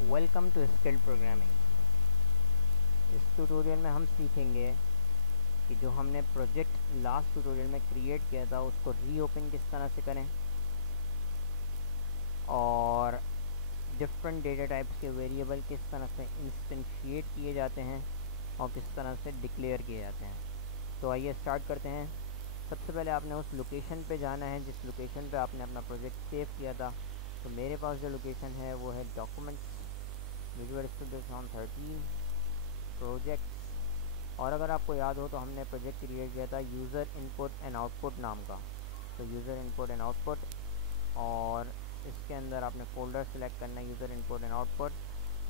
Welcome to skilled programming. इस tutorial में हम सीखेंगे कि जो हमने प्रोजेक्ट लास्ट ट्यूटोरियल में क्रिएट किया था उसको रीओपन किस तरह से करें और डिफरेंट डेटा टाइप्स के वेरिएबल किस तरह से इंस्टेंशिएट किए जाते हैं और किस तरह से डिक्लेयर किए जाते हैं। तो आइए स्टार्ट करते हैं। सबसे पहले आपने उस लोकेशन पे जाना है जिस लोकेशन पे आपने अपना प्रोजेक्ट सेव किया था। तो मेरे पास जो लोकेशन है वो है डॉक्यूमेंट्स, विजुअल स्टूडियो 13, प्रोजेक्ट्स। और अगर आपको याद हो तो हमने प्रोजेक्ट क्रिएट किया था यूज़र इनपुट एंड आउटपुट नाम का। तो यूज़र इनपुट एंड आउटपुट, और इसके अंदर आपने फोल्डर सेलेक्ट करना है यूज़र इनपुट एंड आउटपुट,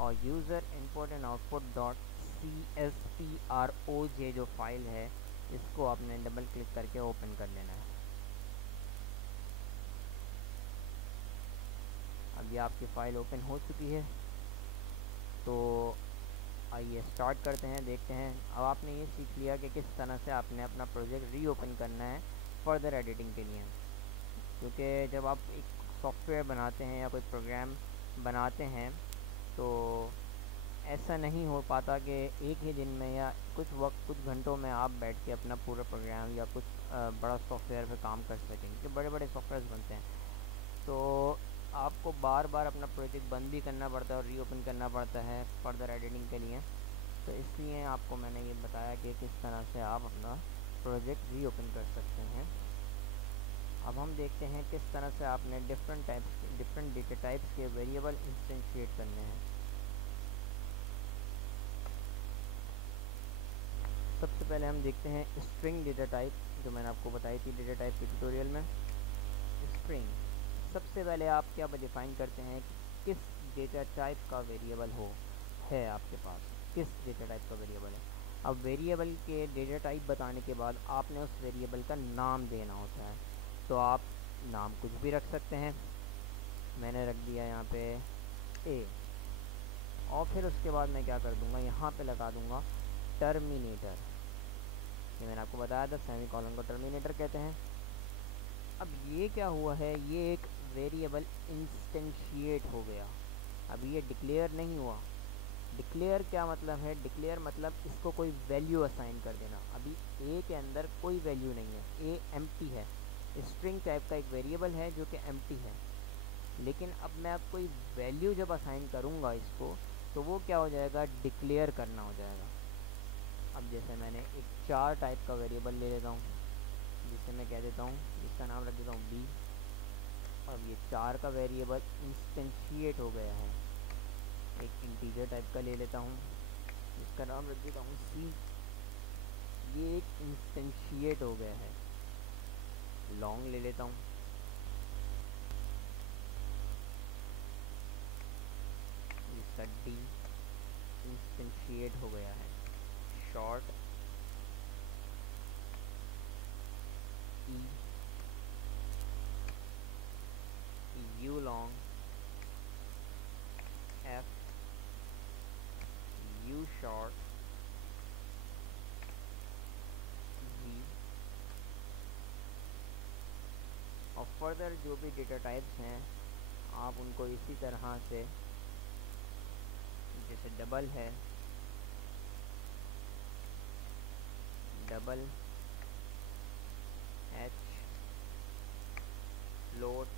और user input and output dot CSPROJ जो फाइल है इसको आपने डबल क्लिक करके ओपन कर लेना है। अब ये आपकी फ़ाइल ओपन हो चुकी है। तो आइए स्टार्ट करते हैं, देखते हैं। अब आपने ये सीख लिया कि किस तरह से आपने अपना प्रोजेक्ट रीओपन करना है फर्दर एडिटिंग के लिए। क्योंकि जब आप एक सॉफ्टवेयर बनाते हैं या कोई प्रोग्राम बनाते हैं तो ऐसा नहीं हो पाता कि एक ही दिन में या कुछ वक्त कुछ घंटों में आप बैठ के अपना पूरा प्रोग्राम या कुछ बड़ा सॉफ्टवेयर पे काम कर सकें। क्योंकि बड़े बड़े सॉफ्टवेयर बनते हैं तो आपको बार बार अपना प्रोजेक्ट बंद भी करना पड़ता है और रीओपन करना पड़ता है फर्दर एडिटिंग के लिए। तो इसलिए आपको मैंने ये बताया कि किस तरह से आप अपना प्रोजेक्ट रीओपन कर सकते हैं। अब हम देखते हैं किस तरह से आपने डिफरेंट डेटा टाइप्स के वेरिएबल इंस्टेंशिएट करने हैं। सबसे पहले हम देखते हैं स्ट्रिंग डेटा टाइप, जो मैंने आपको बताई थी डेटा टाइप के ट्यूटोरियल में। स्ट्रिंग सबसे पहले आप क्या डिफाइन करते हैं कि किस डेटा टाइप का वेरिएबल है आपके पास, किस डेटा टाइप का वेरिएबल है। अब वेरिएबल के डेटा टाइप बताने के बाद आपने उस वेरिएबल का नाम देना होता है। तो आप नाम कुछ भी रख सकते हैं। मैंने रख दिया यहाँ पे ए, और फिर उसके बाद मैं क्या कर दूँगा, यहाँ पे लगा दूँगा टर्मिनेटर। ये मैंने आपको बताया था, सेमी कॉलन को टर्मिनेटर कहते हैं। अब ये क्या हुआ है, ये एक वेरिएबल इंस्टेंशिएट हो गया। अब ये डिक्लेयर नहीं हुआ। डिक्लेयर क्या मतलब है, डिक्लेयर मतलब इसको कोई वैल्यू असाइन कर देना। अभी ए के अंदर कोई वैल्यू नहीं है, ए एम्प्टी है। स्ट्रिंग टाइप का एक वेरिएबल है जो कि एम्प्टी है। लेकिन अब मैं अब कोई वैल्यू जब असाइन करूँगा इसको तो वो क्या हो जाएगा, डिक्लेयर करना हो जाएगा। अब जैसे मैंने एक 4 टाइप का वेरिएबल ले लेता हूँ, जिसे मैं कह देता हूँ, जिसका नाम रख देता हूँ बी। अब ये 4 का वेरिएबल इंस्टेंशिएट हो गया है। एक इंटीजर टाइप का ले लेता हूँ जिसका नाम रख देता हूँ सी। ये एक इंस्टेंशिएट हो गया है। लॉन्ग ले लेता हूँ, जिसका डी इंस्टेंशिएट हो गया है। Short e, u long, f, u short, g. और फर्दर जो भी डेटा टाइप्स हैं आप उनको इसी तरह से, जैसे डबल है, डबल, एच, फ्लोट,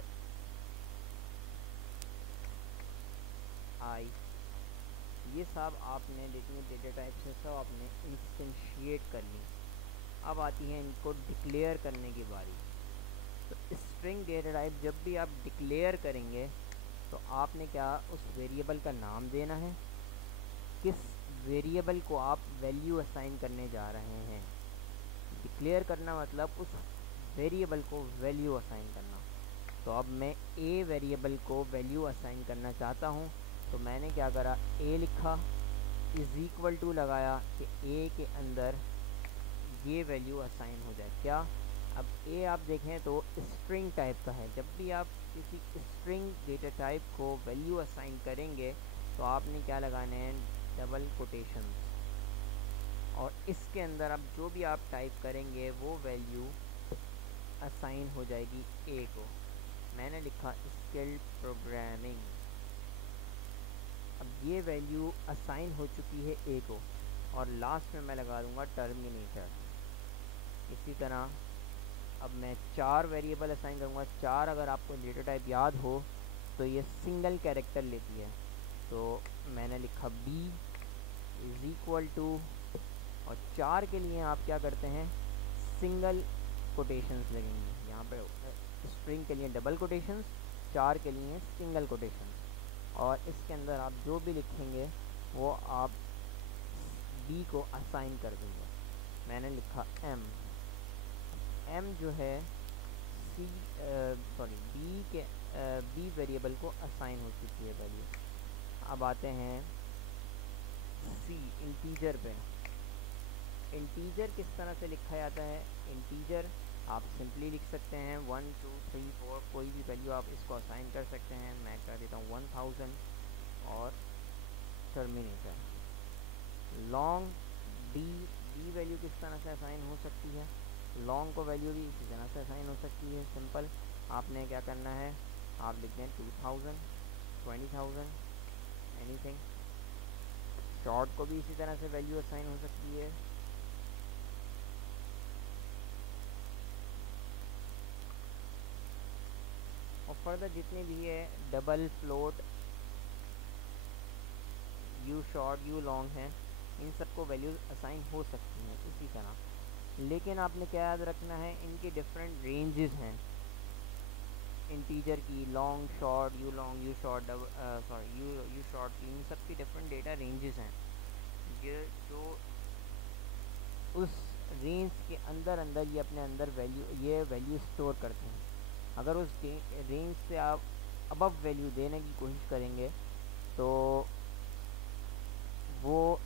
आई, ये सब आपने जितनी डेटा टाइप्स है सब आपने इंस्टेंशिएट कर ली। अब आती है इनको डिक्लेयर करने की बारी। तो स्ट्रिंग डेटा टाइप जब भी आप डिक्लेयर करेंगे तो आपने क्या उस वेरिएबल का नाम देना है, किस वेरिएबल को आप वैल्यू असाइन करने जा रहे हैं। डिक्लेयर करना मतलब उस वेरिएबल को वैल्यू असाइन करना। तो अब मैं ए वेरिएबल को वैल्यू असाइन करना चाहता हूँ, तो मैंने क्या करा, ए लिखा, इज़ इक्वल टू लगाया कि ए के अंदर ये वैल्यू असाइन हो जाए। क्या, अब ए आप देखें तो स्ट्रिंग टाइप का है। जब भी आप किसी स्ट्रिंग डेटा टाइप को वैल्यू असाइन करेंगे तो आपने क्या लगाने हैं, डबल कोटेशंस, और इसके अंदर अब जो भी आप टाइप करेंगे वो वैल्यू असाइन हो जाएगी ए को। मैंने लिखा स्किल्ड प्रोग्रामिंग। अब ये वैल्यू असाइन हो चुकी है ए को, और लास्ट में मैं लगा दूंगा टर्मिनेटर। इसी तरह अब मैं 4 वेरिएबल असाइन करूँगा। 4 अगर आपको डेटा टाइप याद हो तो ये सिंगल कैरेक्टर लेती है। तो मैंने लिखा b इज़ इक्वल टू, और 4 के लिए आप क्या करते हैं, सिंगल कोटेशंस लगेंगे। यहाँ पे स्ट्रिंग के लिए डबल कोटेशंस, 4 के लिए सिंगल कोटेशंस, और इसके अंदर आप जो भी लिखेंगे वो आप b को असाइन कर देंगे। मैंने लिखा m जो है बी वेरिएबल को असाइन हो चुकी है वैल्यू। अब आते हैं सी, इंटीजर पे। इंटीजर किस तरह से लिखा जाता है? इंटीजर आप सिंपली लिख सकते हैं 1 2 3 4, कोई भी वैल्यू आप इसको असाइन कर सकते हैं। मैं कर देता हूँ 1000, और टर्मिनेटर। लॉन्ग डी वैल्यू किस तरह से असाइन हो सकती है? लॉन्ग को वैल्यू भी इसी तरह से असाइन हो सकती है। सिंपल, आपने क्या करना है, आप लिख दें 2000, 20000, एनीथिंग। शॉर्ट को भी इसी तरह से वैल्यू असाइन हो सकती है। और फर्दर जितनी भी है, double, float, you short, u long है, इन सबको वैल्यूज असाइन हो सकती हैं इसी तरह। लेकिन आपने क्या याद रखना है, इनकी डिफरेंट रेंजेस हैं इंटीजर की। Long, short, u long, u short, u short, इन सब की डिफरेंट डेटा रेंजेस हैं। ये जो उस रेंज के अंदर ये अपने अंदर वैल्यू स्टोर करते हैं। अगर उस रेंज से आप अबव वैल्यू देने की कोशिश करेंगे तो वो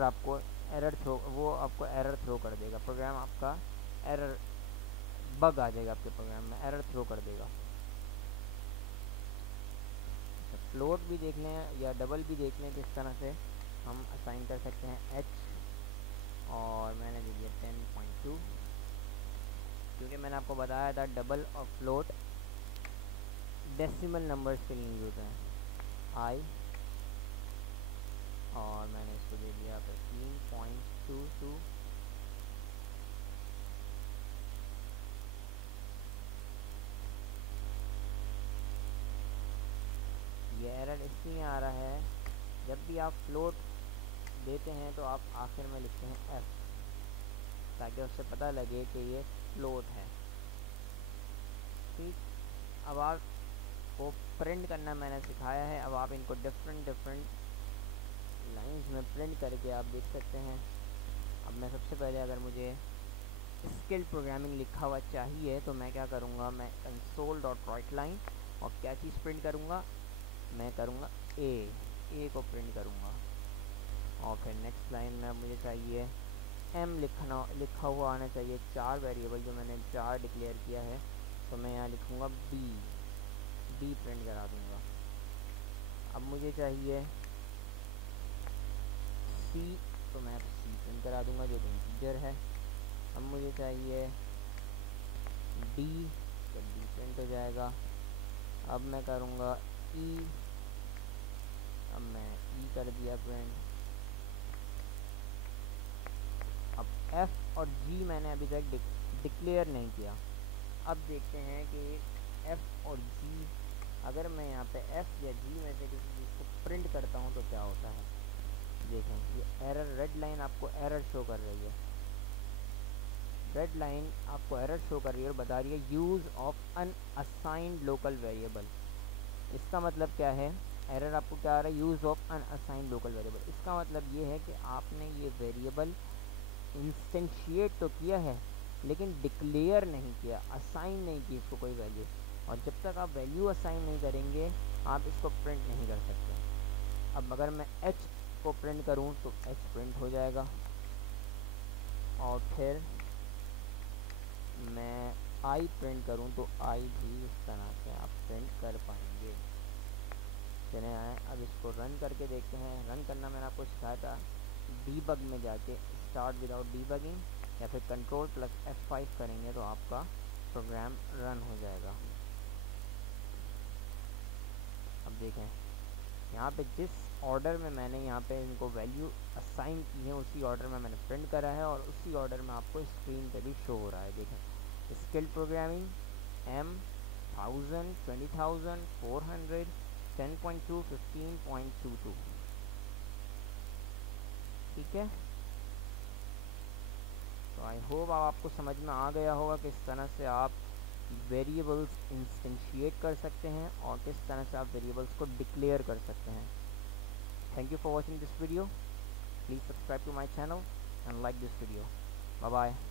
आपको एरर थ्रो कर देगा। प्रोग्राम आपका एरर, बग आ जाएगा आपके प्रोग्राम में, एरर थ्रो कर देगा। फ्लोट भी देख लें या डबल भी देख लें किस तरह से हम असाइन कर सकते हैं। h, और मैंने दे दिया 10.2, क्योंकि मैंने आपको बताया था डबल और फ्लोट डेसिमल नंबर्स के लिए यूज होते हैं। i, और मैंने इसको दे दिया 15.22। ये एरर इसलिए आ रहा है, जब भी आप फ्लोट देते हैं तो आप आखिर में लिखते हैं f, ताकि उससे पता लगे कि ये फ्लोट है। ठीक, अब आपको प्रिंट करना मैंने सिखाया है। अब आप इनको डिफरेंट लाइंस में प्रिंट करके आप देख सकते हैं। अब मैं सबसे पहले, अगर मुझे स्किल्ड प्रोग्रामिंग लिखा हुआ चाहिए तो मैं क्या करूँगा, मैं console.writeline, और क्या चीज़ प्रिंट करूँगा, मैं करूँगा ए को प्रिंट करूँगा। और फिर नेक्स्ट लाइन में मुझे चाहिए m लिखा हुआ आना चाहिए। 4 वेरिएबल जो मैंने 4 डिक्लेयर किया है, तो मैं यहाँ लिखूँगा b प्रिंट करा दूँगा। अब मुझे चाहिए c, तो मैं c प्रिंट करा दूँगा जो कि इंटीजर है। अब मुझे चाहिए d, तो d प्रिंट हो जाएगा। अब मैं करूँगा e, अब मैं e कर दिया प्रिंट। अब f और g मैंने अभी तक डिक्लेयर नहीं किया। अब देखते हैं कि f और g, अगर मैं यहाँ पे f या g में से किसी चीज़ को प्रिंट करता हूँ तो क्या होता है। देखें, ये एरर, रेड लाइन आपको एरर शो कर रही है। रेड लाइन आपको एरर शो कर रही है और बता रही है use of unassigned local variable. इसका मतलब क्या है, एरर आपको क्या आ रहा है, use of unassigned local variable. इसका मतलब ये है कि आपने ये वेरिएबल इंस्टेंशिएट तो किया है लेकिन डिक्लेयर नहीं किया, असाइन नहीं की इसको कोई वैल्यू। और जब तक आप वैल्यू असाइन नहीं करेंगे आप इसको प्रिंट नहीं कर सकते। अब अगर मैं h को प्रिंट करूं तो h प्रिंट हो जाएगा, और फिर मैं i प्रिंट करूं तो i भी इस तरह से आप प्रिंट कर पाएंगे। चले आए, अब इसको रन करके देखते हैं। रन करना मैंने आपको सिखाया था, डीबग में जाके स्टार्ट विदाउट डीबगिंग या फिर Ctrl+F5 करेंगे तो आपका प्रोग्राम रन हो जाएगा। अब देखें, यहाँ पे जिस ऑर्डर में मैंने यहाँ पे इनको वैल्यू असाइन की है उसी ऑर्डर में मैंने प्रिंट करा है और उसी ऑर्डर में आपको स्क्रीन पे भी शो हो रहा है। देखें, स्किल्ड प्रोग्रामिंग M 1000 20,000 400 10.2 15.22। ठीक है, तो आई होप आपको समझ में आ गया होगा किस तरह से आप वेरिएबल्स इंस्टेंशिएट कर सकते हैं और किस तरह से आप वेरिएबल्स को डिक्लेयर कर सकते हैं। Thank you for watching this video. Please subscribe to my channel and like this video. Bye bye.